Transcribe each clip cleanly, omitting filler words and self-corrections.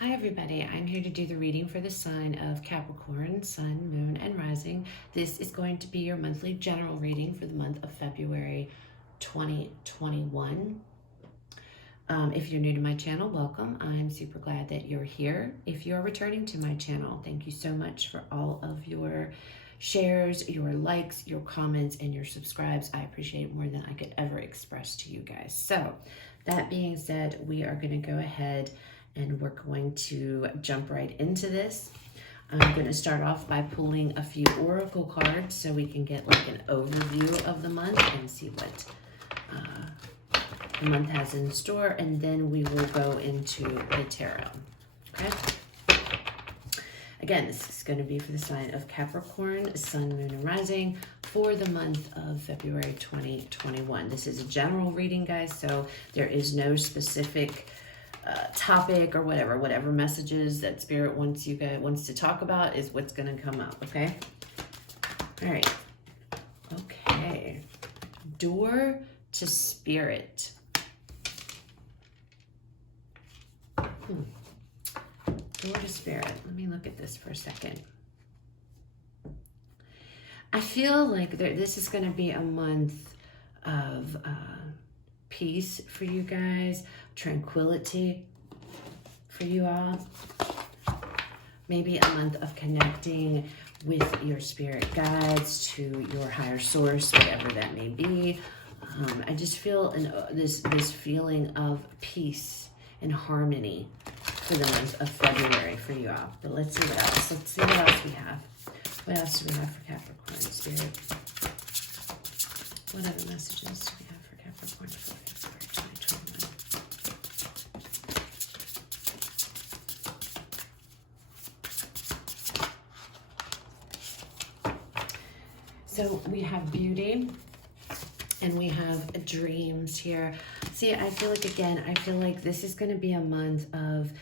Hi everybody, I'm here to do the reading for the sign of Capricorn, Sun, Moon, and Rising. This is going to be your monthly general reading for the month of February 2021. If you're new to my channel, welcome. I'm super glad that you're here. If you're returning to my channel, thank you so much for all of your shares, your likes, your comments, and your subscribes. I appreciate it more than I could ever express to you guys. So that being said, we are going to go ahead and we're going to jump right into this. I'm going to start off by pulling a few oracle cards so we can get like an overview of the month and see what the month has in store, and then we will go into the tarot. Okay? Again, this is going to be for the sign of Capricorn, Sun, Moon, and Rising for the month of February 2021. This is a general reading, guys, so there is no specific topic or whatever messages that Spirit wants to talk about is what's going to come up. Okay. All right. Okay. Door to Spirit. Door to Spirit. Let me look at this for a second. I feel like this is going to be a month of peace for you guys, tranquility for you all. Maybe a month of connecting with your spirit guides, to your higher source, whatever that may be. I just feel this feeling of peace and harmony for the month of February for you all. But let's see what else. Let's see what else we have. What else do we have for Capricorn Spirit? What other messages do we have for Capricorn for February 2021? So we have beauty and we have dreams here. See, I feel like this is going to be a month of,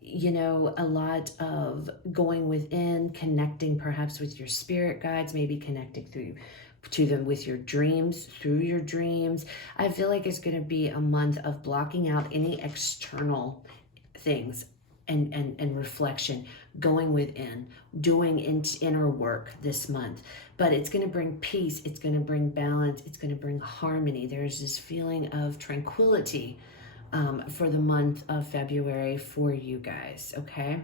you know, a lot of going within, connecting perhaps with your spirit guides, maybe connecting to them with your dreams, through your dreams. I feel like it's going to be a month of blocking out any external things and reflection, going within, doing inner work this month. But it's going to bring peace, it's going to bring balance, it's going to bring harmony. There's this feeling of tranquility for the month of February for you guys, okay?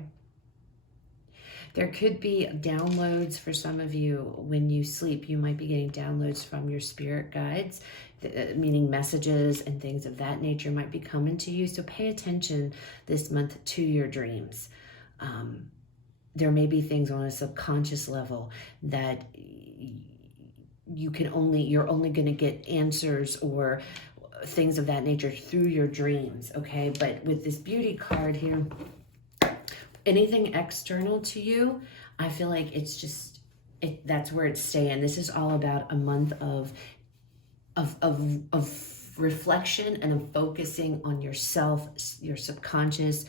There could be downloads for some of you when you sleep. You might be getting downloads from your spirit guides, meaning messages and things of that nature might be coming to you. So pay attention this month to your dreams. There may be things on a subconscious level that you're only going to get answers or things of that nature through your dreams, okay? But with this beauty card here, anything external to you, I feel like it's just, that's where it's staying. This is all about a month of reflection and of focusing on yourself, your subconscious,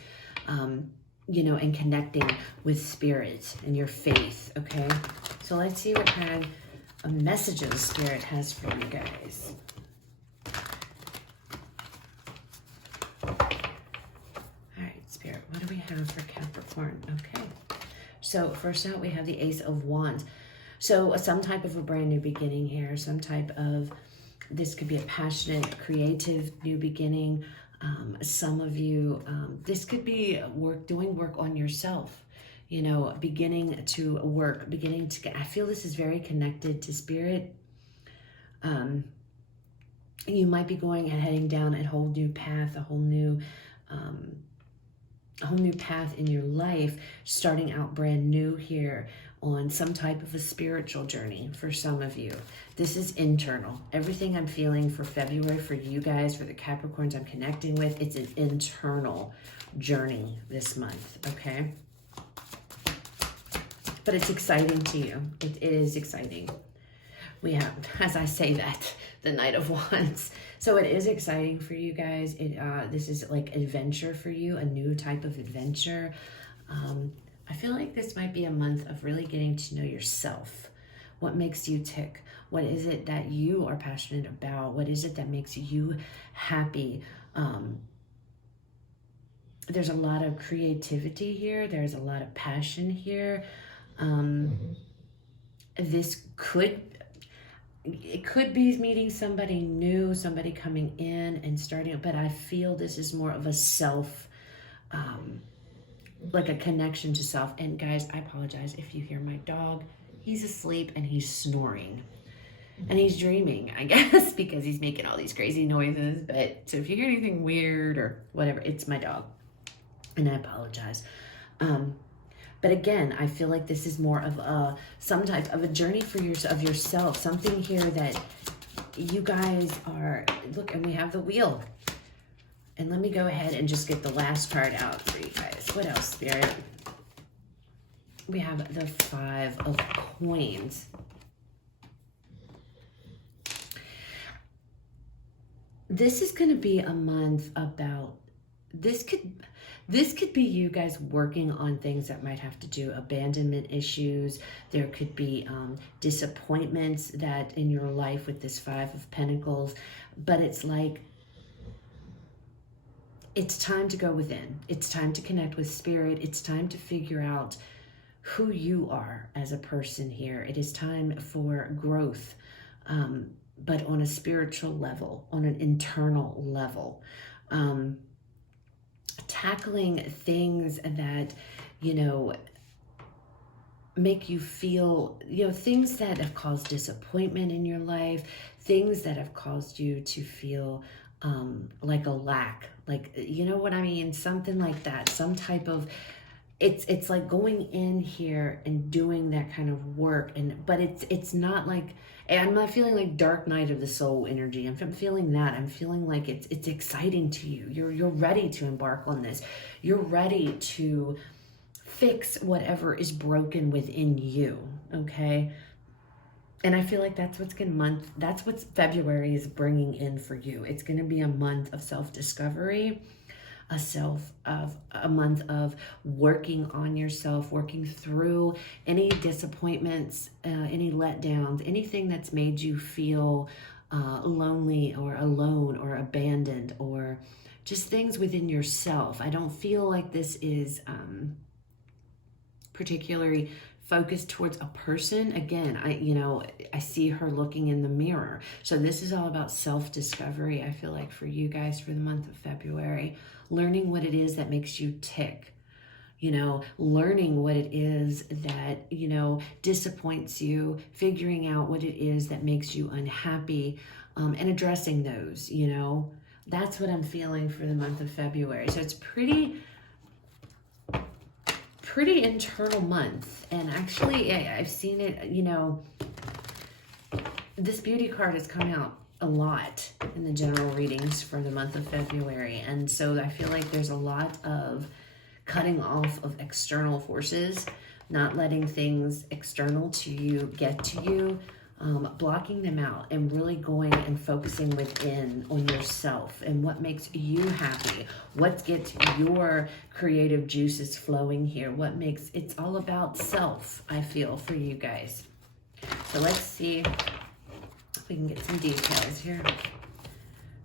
you know, and connecting with spirit and your faith, okay? So let's see what kind of messages Spirit has for you guys. What do we have for Capricorn? Okay, so first out we have the Ace of Wands. So some type of a brand new beginning here, some type of, this could be a passionate, creative new beginning. Some of you, this could be doing work on yourself, you know, beginning to work, I feel this is very connected to Spirit. You might be heading down a whole new path, a whole new path in your life, starting out brand new here on some type of a spiritual journey for some of you. This is internal. Everything I'm feeling for February for you guys, for the Capricorns I'm connecting with, it's an internal journey this month, okay? But it's exciting to you. It is exciting. We have, as I say that, the Knight of Wands. So it is exciting for you guys. This is like adventure for you, a new type of adventure. I feel like this might be a month of really getting to know yourself. What makes you tick? What is it that you are passionate about? What is it that makes you happy? there's a lot of creativity here. There's a lot of passion here. This it could be meeting somebody new, somebody coming in and starting, but I feel this is more of a self, like a connection to self. And guys, I apologize if you hear my dog. He's asleep and he's snoring. And he's dreaming, I guess, because he's making all these crazy noises. But so if you hear anything weird or whatever, it's my dog. And I apologize. But again, I feel like this is more of some type of a journey for yourself. Something here that you guys are, look, and we have the wheel. And let me go ahead and just get the last card out for you guys. What else, Spirit? We have the 5 of Coins. This is going to be a month about, this could be you guys working on things that might have to do abandonment issues. There could be disappointments that in your life with this 5 of Pentacles, but it's like, it's time to go within. It's time to connect with Spirit. It's time to figure out who you are as a person here. It is time for growth, but on a spiritual level, on an internal level. Tackling things that, make you feel, things that have caused disappointment in your life, things that have caused you to feel like a lack, like, you know what I mean? Something like that, some type of, it's like going in here and doing that kind of work. But it's not like, I'm not feeling like dark night of the soul energy. I'm feeling that. I'm feeling like it's exciting to you. You're ready to embark on this. You're ready to fix whatever is broken within you. Okay. And I feel like that's what February is bringing in for you. It's going to be a month of self-discovery, a month of working on yourself, working through any disappointments, any letdowns, anything that's made you feel lonely or alone or abandoned, or just things within yourself. I don't feel like this is particularly focused towards a person. Again, I see her looking in the mirror. So this is all about self-discovery, I feel like, for you guys for the month of February. Learning what it is that makes you tick. Learning what it is that, disappoints you, figuring out what it is that makes you unhappy, and addressing those, That's what I'm feeling for the month of February. So it's pretty internal month. And actually, I've seen it, this beauty card has come out a lot in the general readings for the month of February. And so I feel like there's a lot of cutting off of external forces, not letting things external to you get to you, blocking them out and really going and focusing within on yourself and what makes you happy, what gets your creative juices flowing here, it's all about self, I feel, for you guys. So let's see if we can get some details here.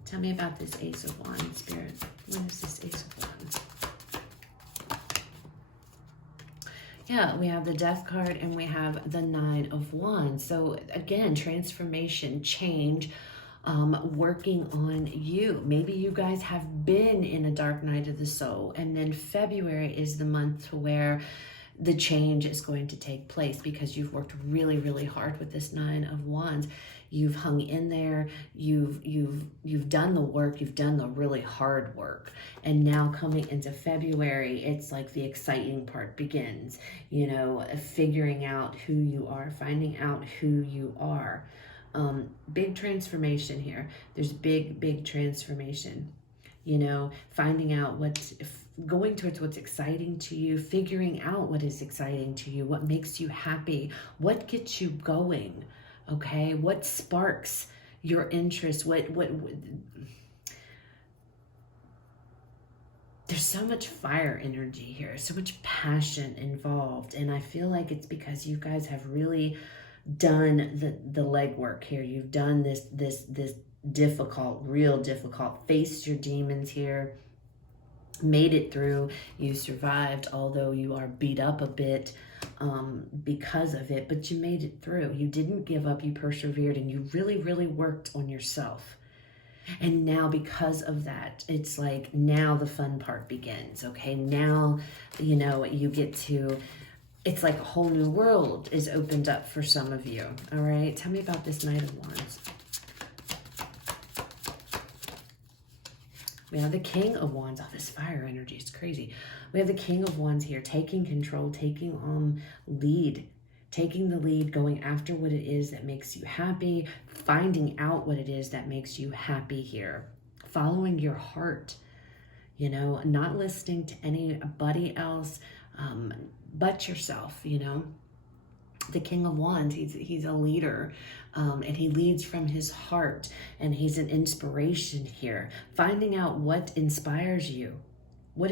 Tell me about this Ace of Wands, Spirit. What is this Ace of Wands? Yeah, we have the Death card and we have the 9 of Wands. So again, transformation, change, working on you. Maybe you guys have been in a dark night of the soul, and then February is the month to where the change is going to take place because you've worked really, really hard with this 9 of Wands. You've hung in there, you've done the work, you've done the really hard work. And now coming into February, it's like the exciting part begins, figuring out who you are, finding out who you are. Big transformation here. There's big transformation, finding out going towards what's exciting to you, figuring out what is exciting to you, what makes you happy, what gets you going. Okay, what sparks your interest? There's so much fire energy here, so much passion involved, and I feel like it's because you guys have really done the legwork here. You've done this difficult, real difficult. Faced your demons here. made it through, you survived, although you are beat up a bit because of it, but you made it through. You didn't give up, you persevered, and you really, really worked on yourself. And now because of that, it's like now the fun part begins, okay? Now, you know, you get to, it's like a whole new world is opened up for some of you, all right? Tell me about this Knight of Wands. We have the King of Wands. Oh, this fire energy is crazy. We have the King of Wands here, taking control, taking lead, taking the lead, going after what it is that makes you happy, finding out what it is that makes you happy here, following your heart, you know, not listening to anybody else but yourself, you know. The King of Wands, he's a leader, and he leads from his heart, and he's an inspiration here. Finding out what inspires you, what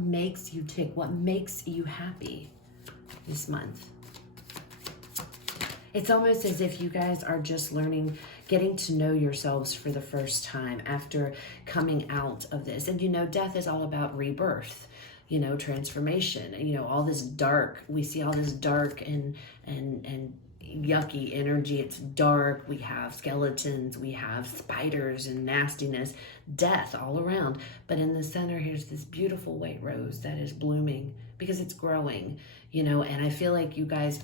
makes you tick, what makes you happy this month. It's almost as if you guys are just learning, getting to know yourselves for the first time after coming out of this. And you know, death is all about rebirth, you know, transformation, you know, all this dark, we see all this dark and yucky energy. It's dark. We have skeletons, we have spiders and nastiness, death all around. But in the center, here's this beautiful white rose that is blooming because it's growing, you know. And I feel like you guys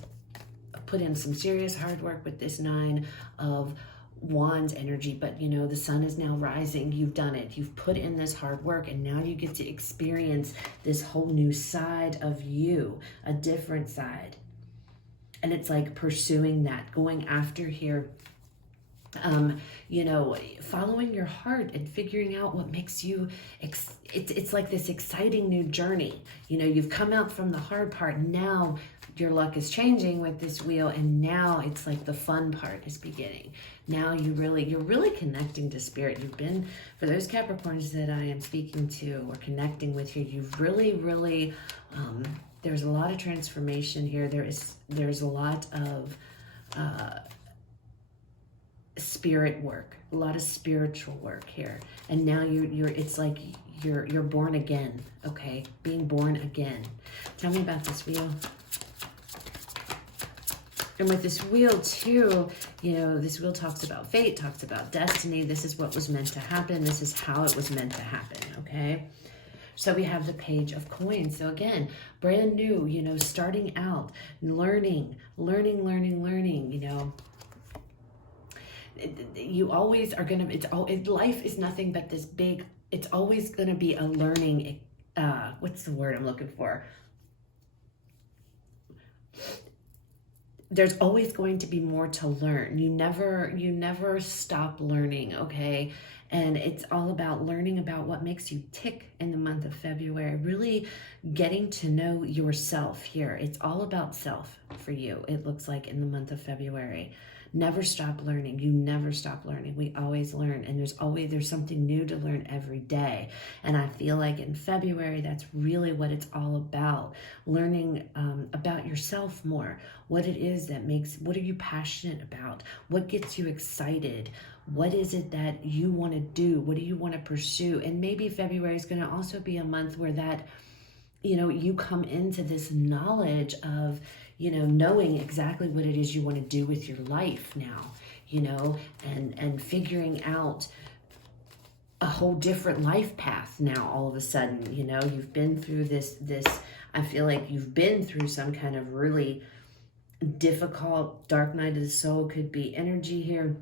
put in some serious hard work with this Nine of Wands energy, but you know, the sun is now rising. You've done it. You've put in this hard work, and now you get to experience this whole new side of you, a different side. And it's like pursuing that, going after here, you know, following your heart and figuring out what makes you, it's like this exciting new journey. You know, you've come out from the hard part. Now your luck is changing with this wheel, and now it's like the fun part is beginning. Now you're really connecting to spirit. You've been, for those Capricorns that I am speaking to or connecting with here, you've really, there's a lot of transformation here. There's a lot of spirit work, a lot of spiritual work here. And now it's like you're born again, okay? Being born again. Tell me about this wheel. And with this wheel too, you know, this wheel talks about fate, talks about destiny. This is what was meant to happen. This is how it was meant to happen, okay? So we have the Page of Coins. So again, brand new, you know, starting out, learning, you know. You always are going to, life is nothing but this big, it's always going to be a learning, what's the word I'm looking for? There's always going to be more to learn. You never stop learning, okay? And it's all about learning about what makes you tick in the month of February, really getting to know yourself here. It's all about self for you, it looks like, in the month of February. Never stop learning. You never stop learning. We always learn, and there's something new to learn every day. And I feel like in February, that's really what it's all about. Learning about yourself more. What it is that what are you passionate about? What gets you excited? What is it that you want to do? What do you want to pursue? And maybe February is going to also be a month where that, you know, you come into this knowledge of, you know, knowing exactly what it is you want to do with your life now, you know, and figuring out a whole different life path now all of a sudden. You know, you've been through this, I feel like you've been through some kind of really difficult dark night of the soul, could be energy here.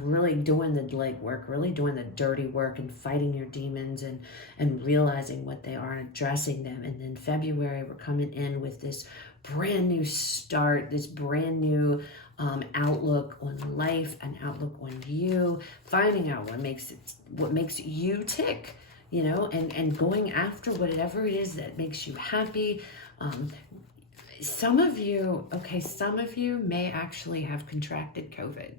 Really doing the legwork, really doing the dirty work and fighting your demons and realizing what they are and addressing them. And then February, we're coming in with this brand new start, this brand new outlook on life, an outlook on you, finding out what makes you tick, you know, and going after whatever it is that makes you happy. Some of you may actually have contracted COVID.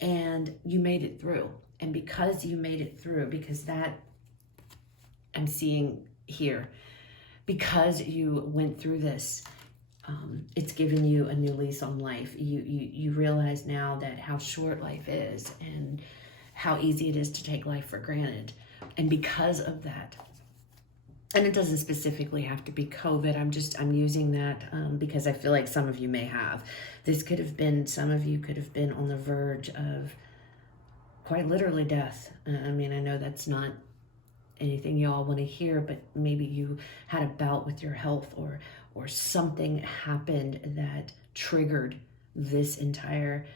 And you made it through. And because you made it through, because that I'm seeing here, because you went through this, it's given you a new lease on life. You realize now that how short life is and how easy it is to take life for granted. And because of that, and it doesn't specifically have to be COVID. I'm using that because I feel like some of you may have. This could have been, some of you could have been on the verge of quite literally death. I mean, I know that's not anything you all want to hear, but maybe you had a bout with your health, or something happened that triggered this entire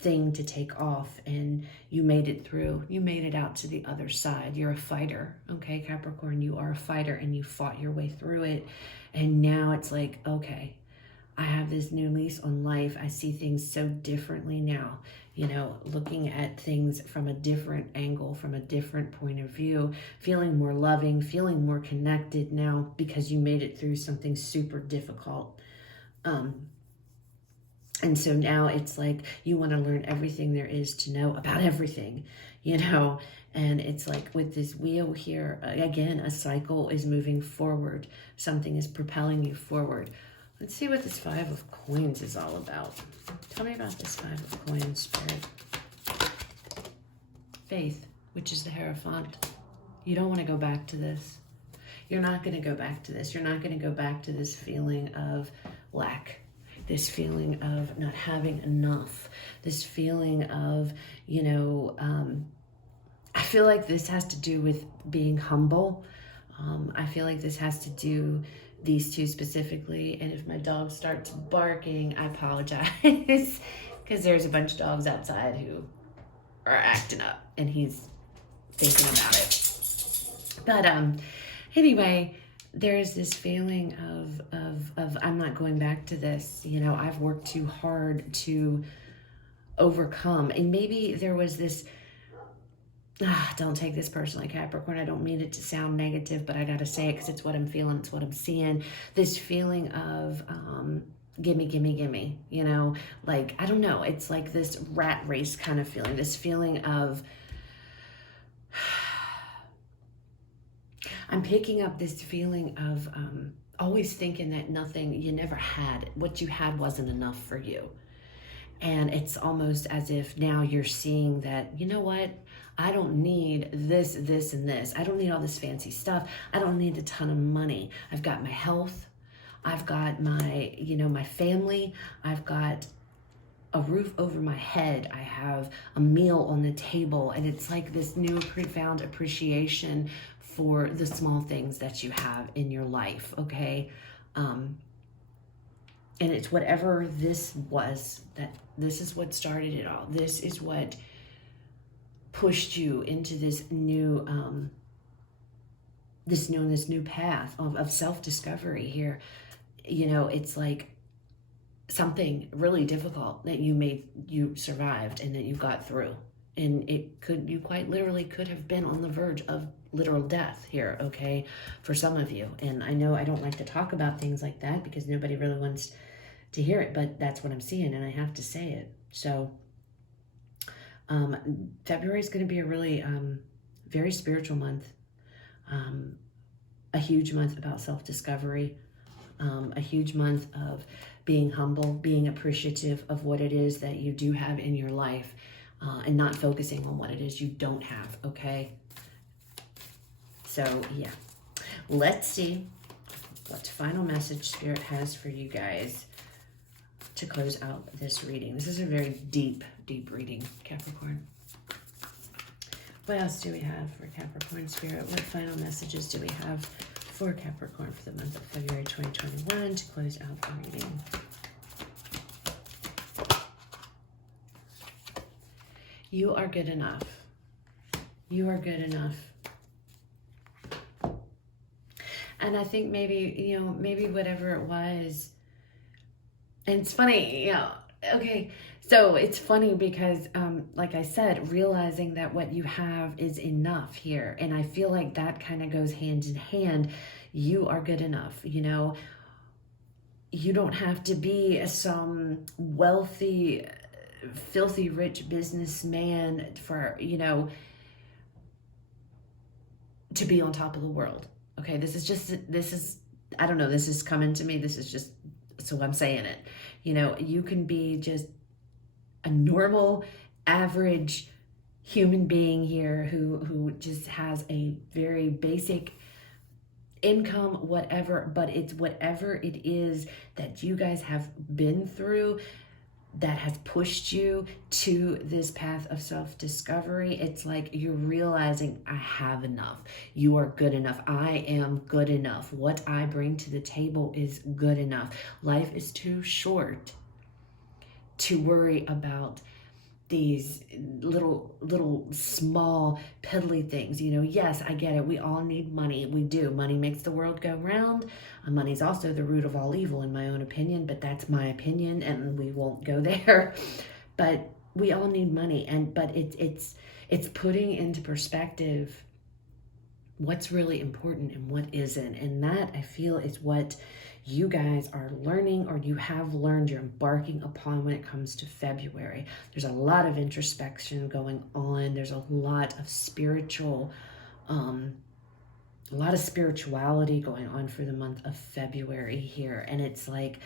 thing to take off, and you made it through. You made it out to the other side. You're a fighter, okay, Capricorn? You are a fighter, and you fought your way through it. And now it's like, okay, I have this new lease on life. I see things so differently now, you know, looking at things from a different angle, from a different point of view, feeling more loving, feeling more connected now because you made it through something super difficult. And so now it's like you want to learn everything there is to know about everything, you know, and it's like with this wheel here, again, a cycle is moving forward. Something is propelling you forward. Let's see what this 5 of Coins is all about. Tell me about this 5 of Coins, Spirit. Faith, which is the Hierophant. You don't want to go back to this. You're not going to go back to this. You're not going to go back to this feeling of lack, this feeling of not having enough, this feeling of, you know, I feel like this has to do with being humble. I feel like this has to do, these two specifically, and if my dog starts barking, I apologize, because there's a bunch of dogs outside who are acting up, and he's thinking about it. But anyway, there's this feeling of I'm not going back to this. You know, I've worked too hard to overcome. And maybe there was this, don't take this personally, Capricorn. I don't mean it to sound negative, but I got to say it because it's what I'm feeling. It's what I'm seeing. This feeling of gimme, gimme, gimme, you know, like, I don't know. It's like this rat race kind of feeling, this feeling of, I'm picking up this feeling of always thinking that nothing, you never had, what you had wasn't enough for you. And it's almost as if now you're seeing that, you know what? I don't need this, this, and this. I don't need all this fancy stuff. I don't need a ton of money. I've got my health. I've got my, you know, my family. I've got a roof over my head. I have a meal on the table. And it's like this new profound appreciation for the small things that you have in your life, okay? And it's whatever this was, that this is what started it all. This is what pushed you into this new, this new path of self-discovery here. You know, it's like something really difficult that you survived and that you got through. And you quite literally could have been on the verge of literal death here, okay, for some of you. And I know I don't like to talk about things like that because nobody really wants to hear it, but that's what I'm seeing, and I have to say it. So February is going to be a really very spiritual month, a huge month about self-discovery, a huge month of being humble, being appreciative of what it is that you do have in your life, and not focusing on what it is you don't have, okay? So, yeah. Let's see what final message Spirit has for you guys to close out this reading. This is a very deep, deep reading, Capricorn. What else do we have for Capricorn Spirit? What final messages do we have for Capricorn for the month of February 2021 to close out the reading? You are good enough. You are good enough. And I think maybe, you know, maybe whatever it was, and it's funny, you know, okay, so it's funny because, like I said, realizing that what you have is enough here. And I feel like that kind of goes hand in hand. You are good enough, you know. You don't have to be some wealthy, filthy rich businessman for, you know, to be on top of the world. Okay, this is, I don't know, this is coming to me. This is just, so I'm saying it. You know, you can be just a normal, average human being here who just has a very basic income, whatever, but it's whatever it is that you guys have been through that has pushed you to this path of self-discovery. It's like you're realizing, I have enough. You are good enough. I am good enough. What I bring to the table is good enough. Life is too short to worry about these little small piddly things. You know, yes, I get it. We all need money. We do. Money makes the world go round. Money's also the root of all evil, in my own opinion, but that's my opinion and we won't go there. But we all need money, but it's putting into perspective what's really important and what isn't. And that, I feel, is what you guys are learning, or you have learned, you're embarking upon when it comes to February. There's a lot of introspection going on. There's a lot of spirituality going on for the month of February here. And it's like,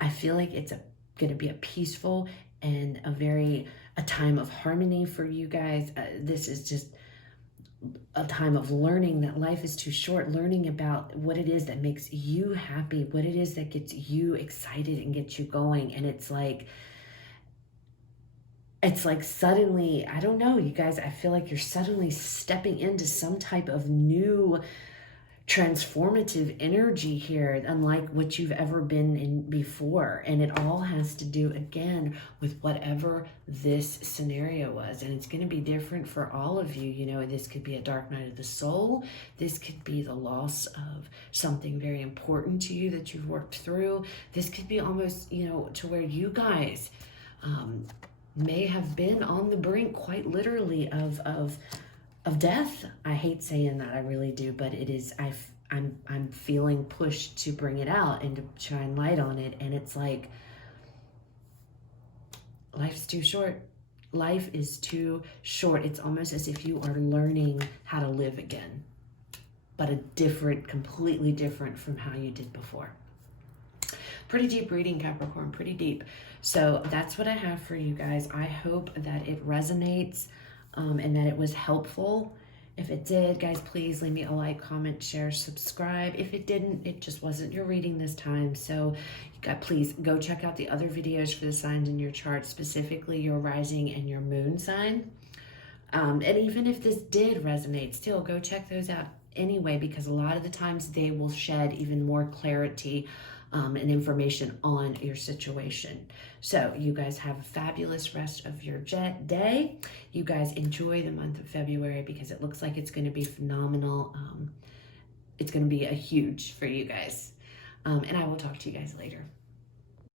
I feel like it's going to be a peaceful and a time of harmony for you guys. This is just a time of learning that life is too short, learning about what it is that makes you happy, what it is that gets you excited and gets you going. And it's like suddenly, I don't know, you guys, I feel like you're suddenly stepping into some type of new transformative energy here, unlike what you've ever been in before. And it all has to do, again, with whatever this scenario was. And it's going to be different for all of you. You know, this could be a dark night of the soul. This could be the loss of something very important to you that you've worked through. This could be almost, you know, to where you guys may have been on the brink, quite literally, of death. I hate saying that, I really do, but it is, I'm feeling pushed to bring it out and to shine light on it. And it's like, life's too short. Life is too short. It's almost as if you are learning how to live again, but completely different from how you did before. Pretty deep reading, Capricorn, pretty deep. So that's what I have for you guys. I hope that it resonates and that it was helpful. If it did, guys, please leave me a like, comment, share, subscribe. If it didn't, it just wasn't your reading this time. So please go check out the other videos for the signs in your chart, specifically your rising and your moon sign. And even if this did resonate, still go check those out anyway, because a lot of the times they will shed even more clarity and information on your situation. So you guys have a fabulous rest of your day. You guys enjoy the month of February, because it looks like it's going to be phenomenal. It's going to be a huge for you guys. And I will talk to you guys later.